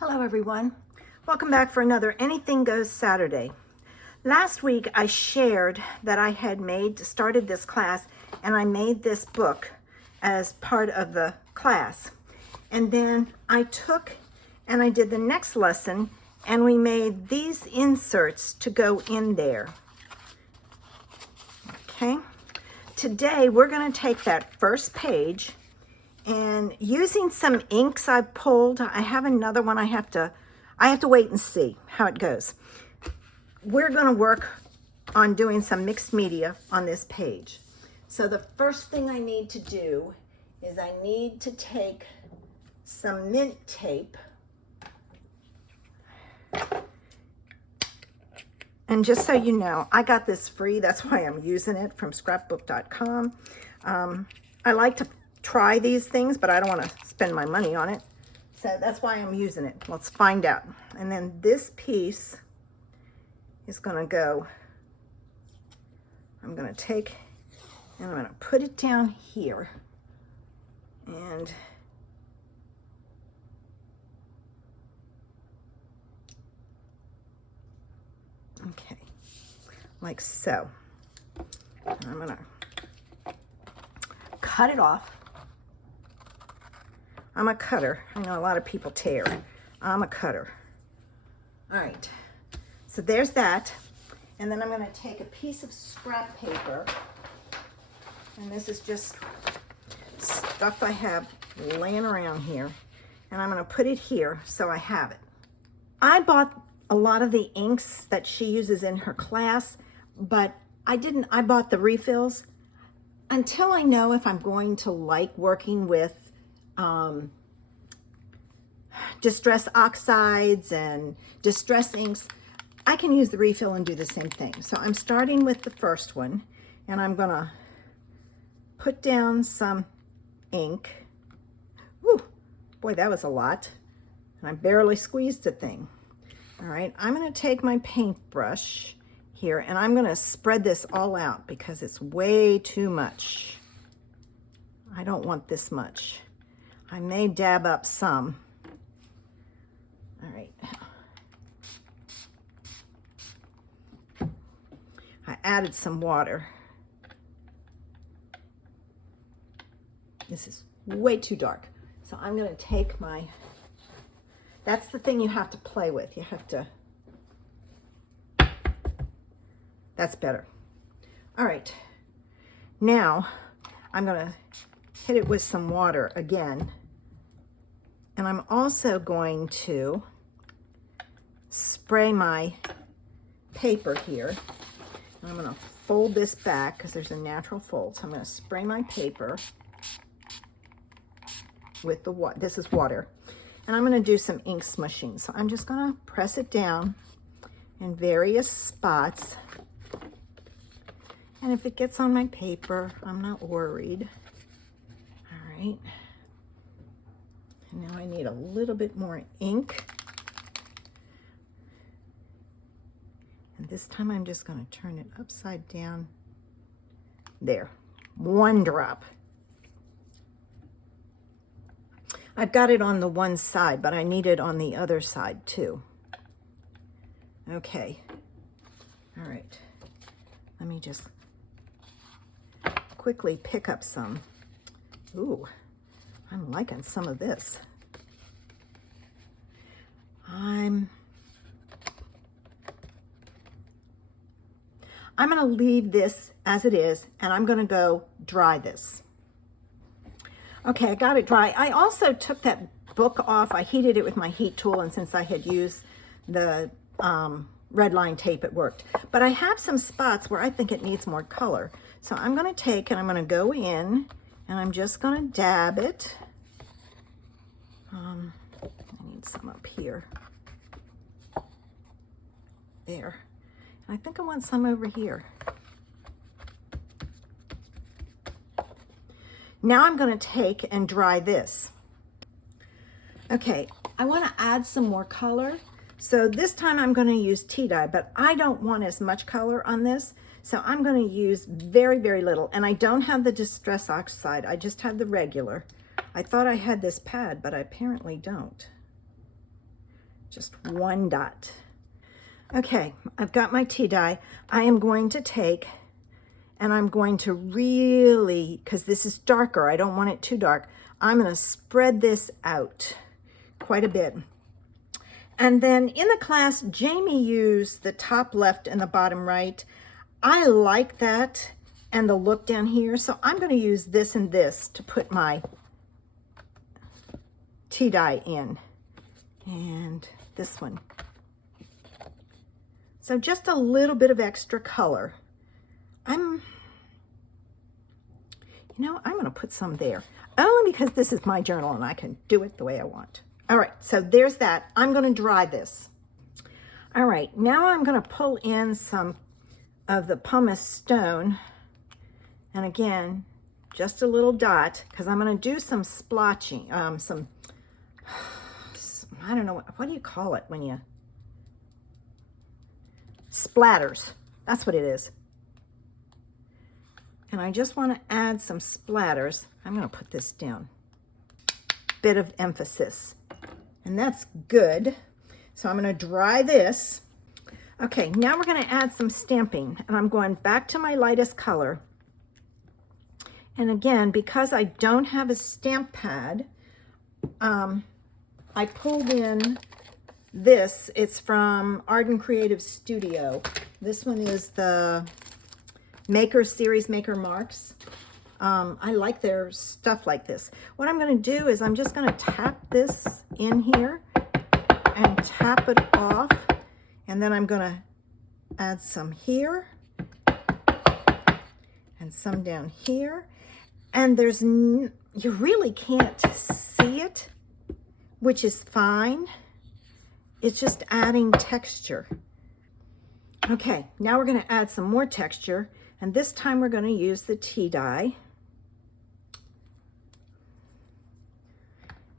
Hello everyone. Welcome back for another Anything Goes Saturday. Last week I shared that I had started this class and I made this book as part of the class. And then I took and I did the next lesson and we made these inserts to go in there. Okay. Today we're going to take that first page and using some inks I've pulled, I have another one I have to wait and see how it goes. We're going to work on doing some mixed media on this page. So the first thing I need to do is I need to take some mint tape. And just so you know, I got this free. That's why I'm using it from scrapbook.com. I like to try these things, but I don't want to spend my money on it. So that's why I'm using it. Let's find out. And then this piece is going to go, I'm going to take and I'm going to put it down here. And okay, like so. And I'm going to cut it off. I'm a cutter. I know a lot of people tear. I'm a cutter. All right, so there's that. And then I'm going to take a piece of scrap paper, and this is just stuff I have laying around here, and I'm going to put it here so I have it. I bought a lot of the inks that she uses in her class, but I bought the refills until I know if I'm going to like working with distress oxides and distress inks. I can use the refill and do the same thing. So I'm starting with the first one, and I'm gonna put down some ink. Ooh, boy, that was a lot. And I barely squeezed the thing. All right, I'm gonna take my paintbrush here and I'm gonna spread this all out because it's way too much. I don't want this much. I may dab up some. All right. I added some water. This is way too dark. So I'm going to take my, that's the thing you have to play with. You have to, that's better. All right. Now I'm going to hit it with some water again. And I'm also going to spray my paper here. And I'm going to fold this back because there's a natural fold. So I'm going to spray my paper with the water. This is water. And I'm going to do some ink smushing. So I'm just going to press it down in various spots. And if it gets on my paper, I'm not worried. All right. Now I need a little bit more ink. And this time I'm just going to turn it upside down. There, one drop. I've got it on the one side, but I need it on the other side too. Okay. All right. Let me just quickly pick up some. Ooh. I'm liking some of this. I'm going to leave this as it is, and I'm going to go dry this. Okay, I got it dry. I also took that book off. I heated it with my heat tool, and since I had used the red line tape, it worked. But I have some spots where I think it needs more color. So I'm going to take and I'm going to go in, and I'm just going to dab it. I need some up here. There. And I think I want some over here. Now I'm going to take and dry this. Okay, I want to add some more color. So this time I'm going to use tea dye, but I don't want as much color on this. So I'm going to use very, very little. And I don't have the distress oxide. I just have the regular. I thought I had this pad, but I apparently don't. just one dot. Okay, I've got my tea dye. I am going to take, and I'm going to really, because this is darker, I don't want it too dark, I'm going to spread this out quite a bit. And then in the class, Jamie used the top left and the bottom right. I like that and the look down here, so I'm going to use this and this to put my tea dye in. And this one. So just a little bit of extra color. I'm going to put some there, only because this is my journal and I can do it the way I want. All right, so there's that. I'm going to dry this. All right, now I'm going to pull in some of the Pumice Stone. And again, just a little dot, because I'm going to do some splotching, I don't know, what do you call it when you, splatters. That's what it is. And I just want to add some splatters. I'm going to put this down. Bit of emphasis. And that's good. So I'm going to dry this. Okay, now we're going to add some stamping. And I'm going back to my lightest color. And again, because I don't have a stamp pad, I pulled in this. It's from Arden Creative Studio. This one is the Maker Series Maker Marks. I like their stuff like this. What I'm going to do is I'm just going to tap this in here and tap it off. And then I'm going to add some here and some down here. And there's, you really can't see it, which is fine. It's just adding texture. Okay, now we're going to add some more texture. And this time we're going to use the tea dye.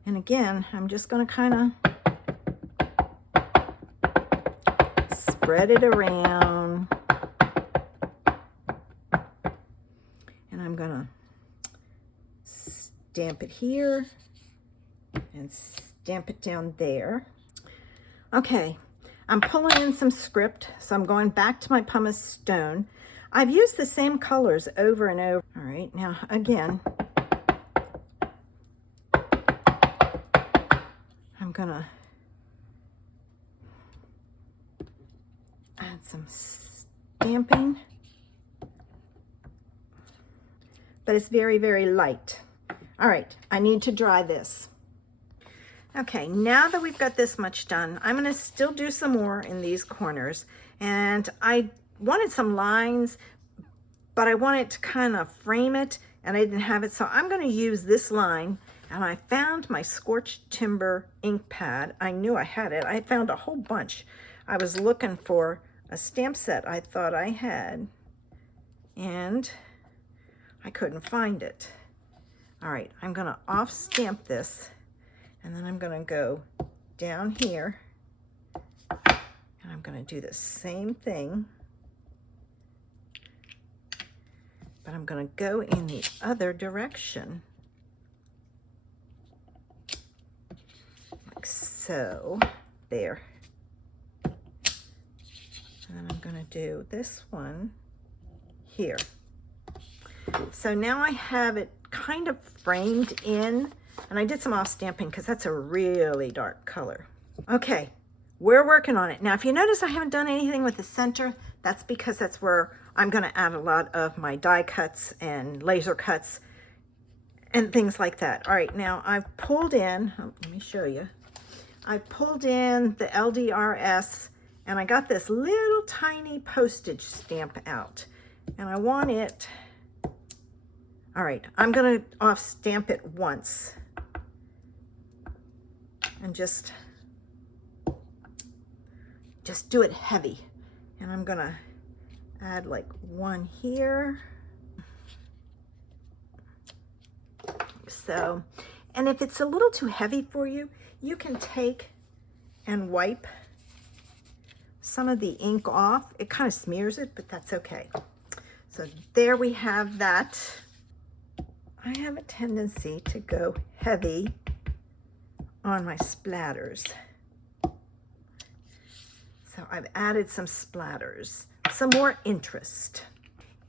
And again, I'm just going to kind of spread it around. And I'm going to stamp it here and stamp it down there. Okay, I'm pulling in some script, so I'm going back to my Pumice Stone. I've used the same colors over and over. All right, now again, I'm gonna add some stamping, but it's very, very light. All right, I need to dry this. Okay, now that we've got this much done, I'm going to still do some more in these corners. And I wanted some lines, but I wanted to kind of frame it, and I didn't have it. So I'm going to use this line, and I found my Scorched Timber ink pad. I knew I had it. I found a whole bunch. I was looking for a stamp set I thought I had, and I couldn't find it. All right, I'm going to off-stamp this. And then I'm going to go down here, and I'm going to do the same thing, but I'm going to go in the other direction, like so, there. And then I'm going to do this one here. So now I have it kind of framed in. And I did some off stamping because that's a really dark color. Okay, we're working on it. Now, if you notice I haven't done anything with the center, that's because that's where I'm going to add a lot of my die cuts and laser cuts and things like that. All right, now I've pulled in, let me show you. I pulled in the LDRS, and I got this little tiny postage stamp out. And I want it, all right, I'm going to off stamp it once. And just do it heavy. And I'm gonna add like one here. So, and if it's a little too heavy for you, you can take and wipe some of the ink off. It kind of smears it, but that's okay. So there we have that. I have a tendency to go heavy on my splatters. So I've added some splatters, some more interest.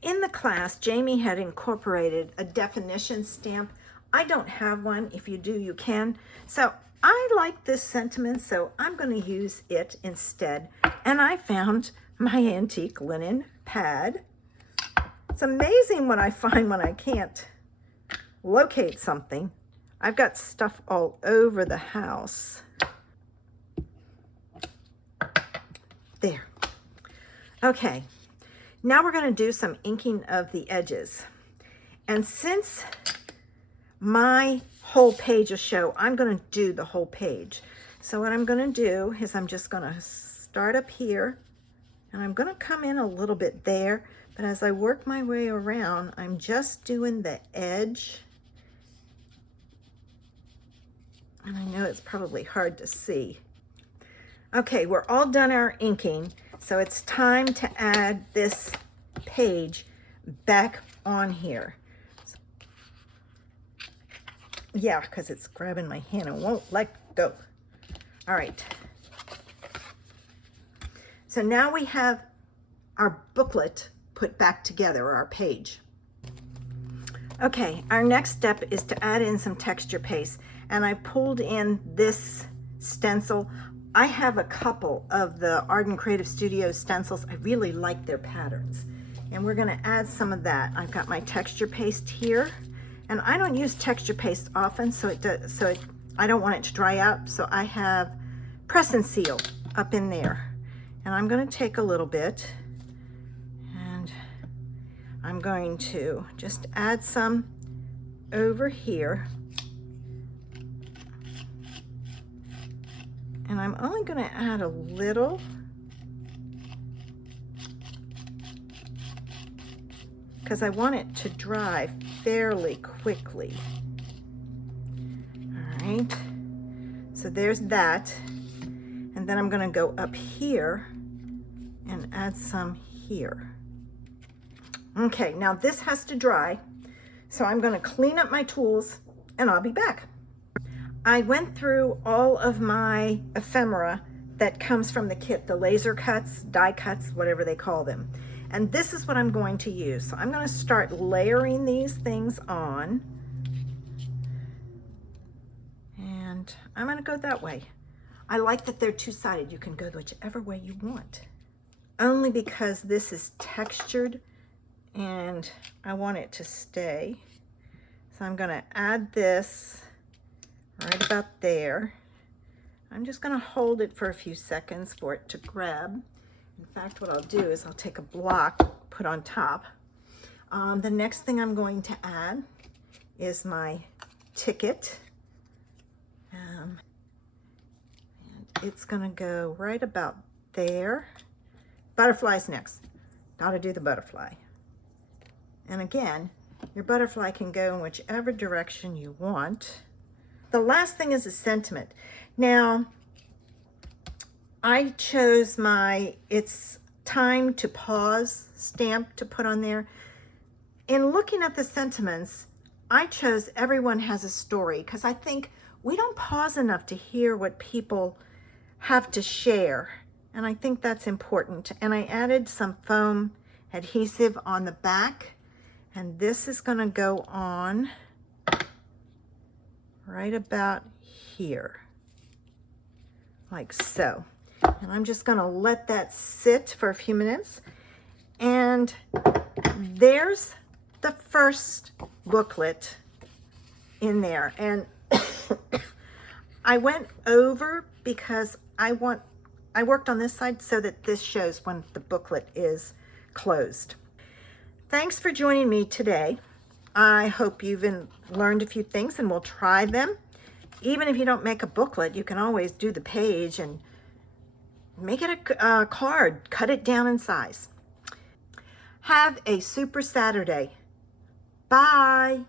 In the class, Jamie had incorporated a definition stamp. I don't have one. If you do, you can. So I like this sentiment, so I'm going to use it instead. And I found my antique linen pad. It's amazing what I find when I can't locate something. I've got stuff all over the house. There. Okay, now we're going to do some inking of the edges. And since my whole page will show, I'm going to do the whole page. So what I'm going to do is I'm just going to start up here, and I'm going to come in a little bit there, but as I work my way around, I'm just doing the edge. And I know it's probably hard to see. Okay, we're all done our inking, so it's time to add this page back on here. Yeah, because it's grabbing my hand and won't let go. All right. So now we have our booklet put back together, our page. Okay, our next step is to add in some texture paste, and I pulled in this stencil. I have a couple of the Arden Creative Studios stencils. I really like their patterns, and we're going to add some of that. I've got my texture paste here, and I don't use texture paste often, I don't want it to dry out, so I have press and seal up in there. And I'm going to take a little bit, and I'm going to just add some over here. And I'm only going to add a little, because I want it to dry fairly quickly. All right, so there's that. And then I'm going to go up here and add some here. Okay, now this has to dry, so I'm going to clean up my tools and I'll be back. I went through all of my ephemera that comes from the kit, the laser cuts, die cuts, whatever they call them. And this is what I'm going to use. So I'm going to start layering these things on. And I'm going to go that way. I like that they're two-sided. You can go whichever way you want. Only because this is textured and I want it to stay. So I'm going to add this right about there. I'm just going to hold it for a few seconds for it to grab. In fact, what I'll do is I'll take a block, put on top. The next thing I'm going to add is my ticket. And it's going to go right about there. Butterfly's next. Got to do the butterfly. And again, your butterfly can go in whichever direction you want. The last thing is a sentiment. Now, I chose my "It's Time to Pause" stamp to put on there. In looking at the sentiments, I chose "Everyone Has a Story" because I think we don't pause enough to hear what people have to share. And I think that's important. And I added some foam adhesive on the back. And this is going to go on right about here, like so. And I'm just going to let that sit for a few minutes. And there's the first booklet in there. And I went over because I worked on this side so that this shows when the booklet is closed. Thanks for joining me today. I hope you've learned a few things and will try them. Even if you don't make a booklet, you can always do the page and make it a card, cut it down in size. Have a super Saturday. Bye.